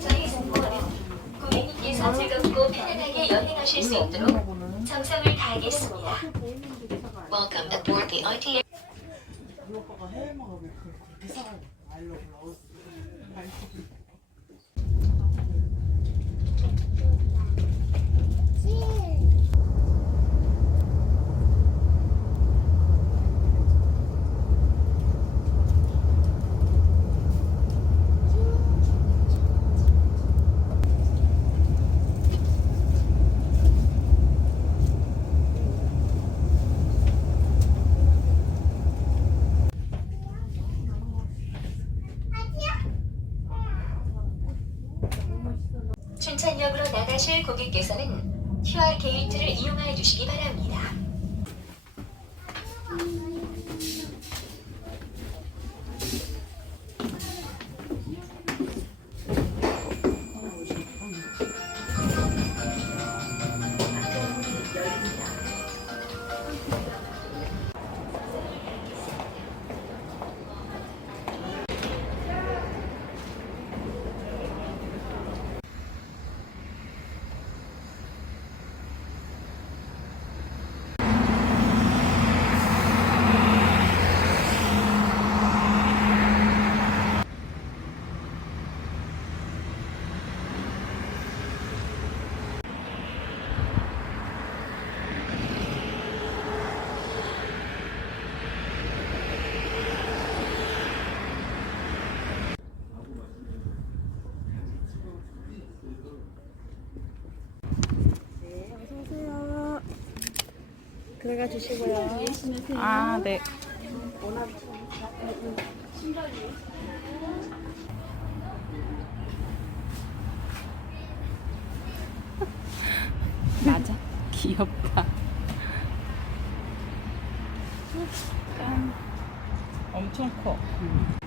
저희 정보는 고객님께서 즐겁고 편안하게 여행하실 수 있도록 정성을 다하겠습니다. Welcome aboard the ITA. 우리 오빠가 해외만 가면 그 회사가 알로 올라올 춘 나가실 고객께서는 QR 게이트를 이용하여 주시기 바랍니다. 들어가 주시고요. 아, 네. 맞아. 귀엽다. 짠. 엄청 커. 안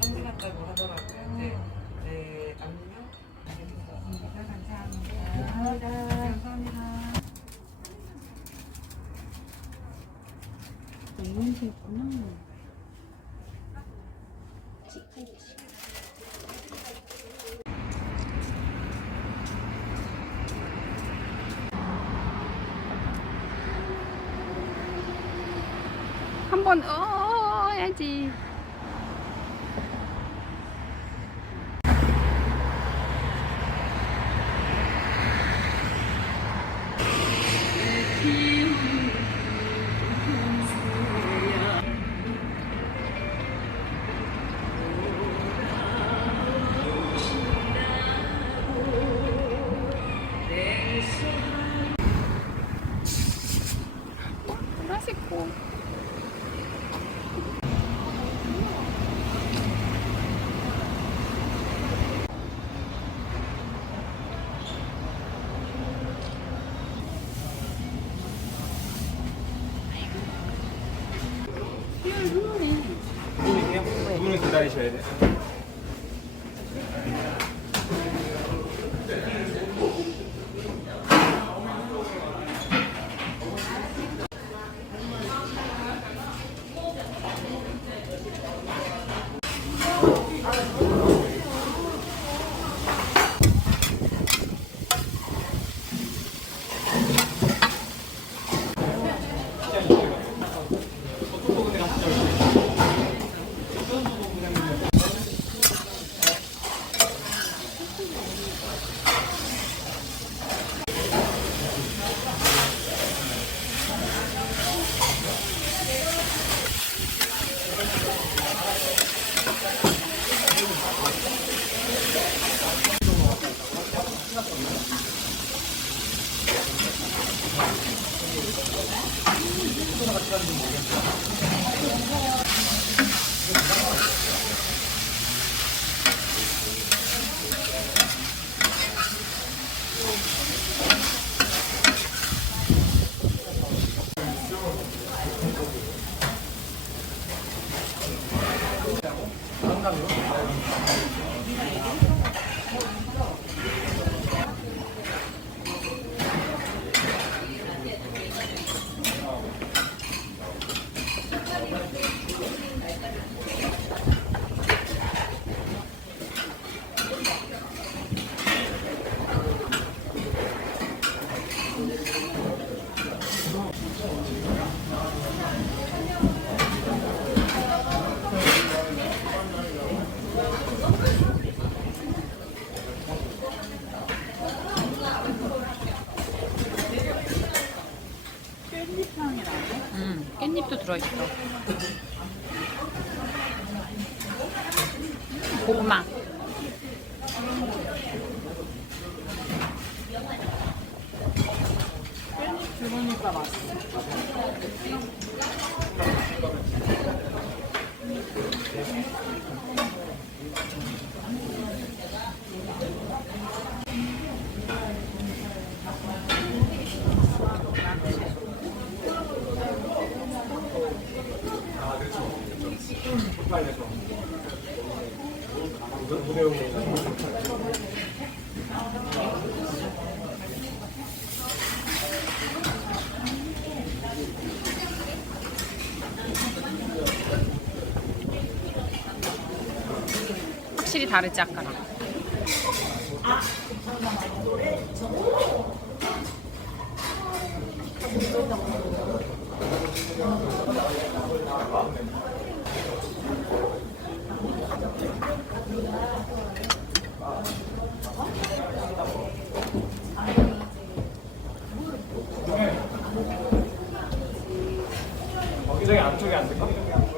산지 같다고 하더라고요. 네. 네, 안녕. 감사합니다. 감사합니다. 한번 어 해야지. clássico. 깻잎도 들어있어. 고구마. 들어오니까 맛있어. 확실히 다르지 아까랑. 거기 저기 안쪽에 안 될까?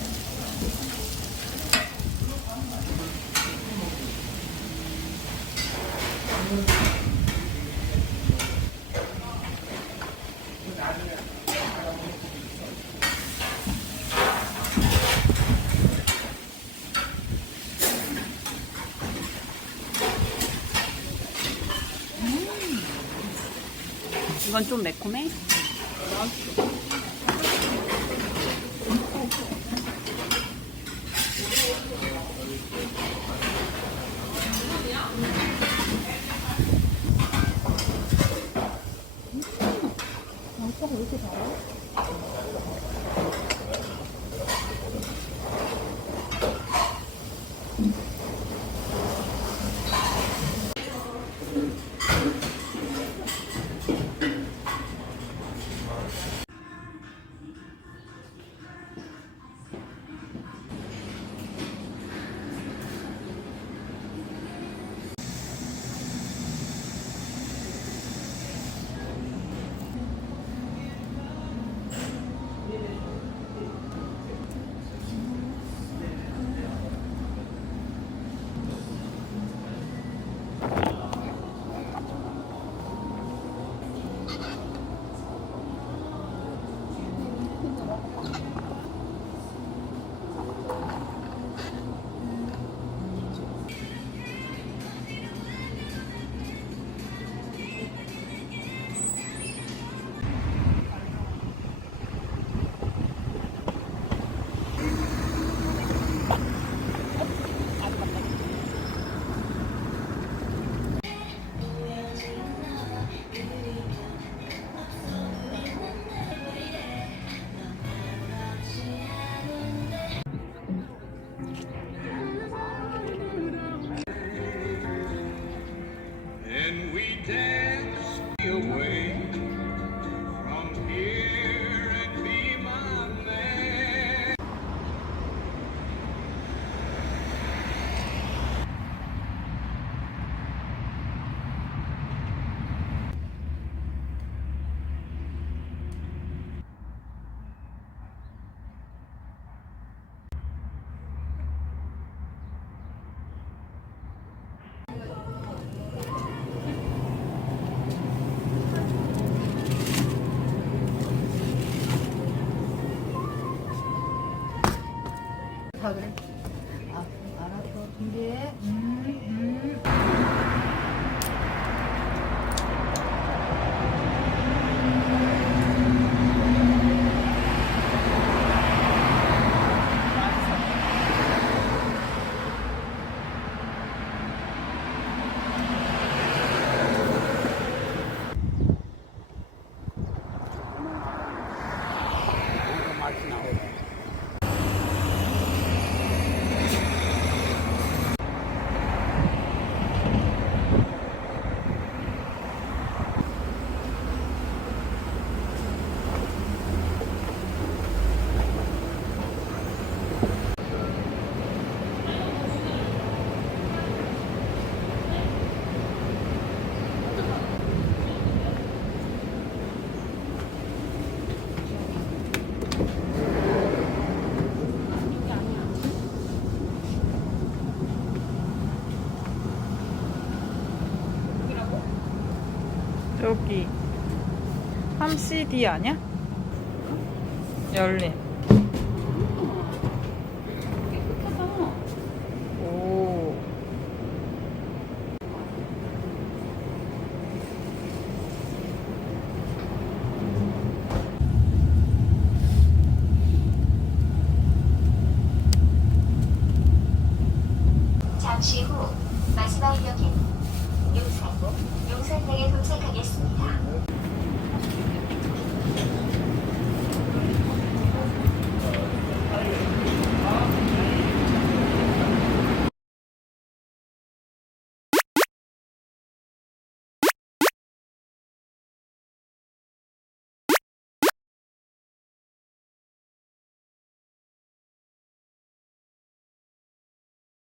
이건 좀 매콤해? 음, 양파가 왜 이렇게 달아? Southern. 3CD 아니야? 열림. 잠시 후 마지막 역인 용산 용산역에 도착하겠습니다.